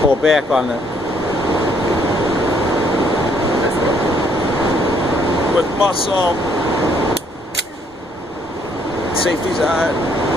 pull back on the with muscle. Safety's on.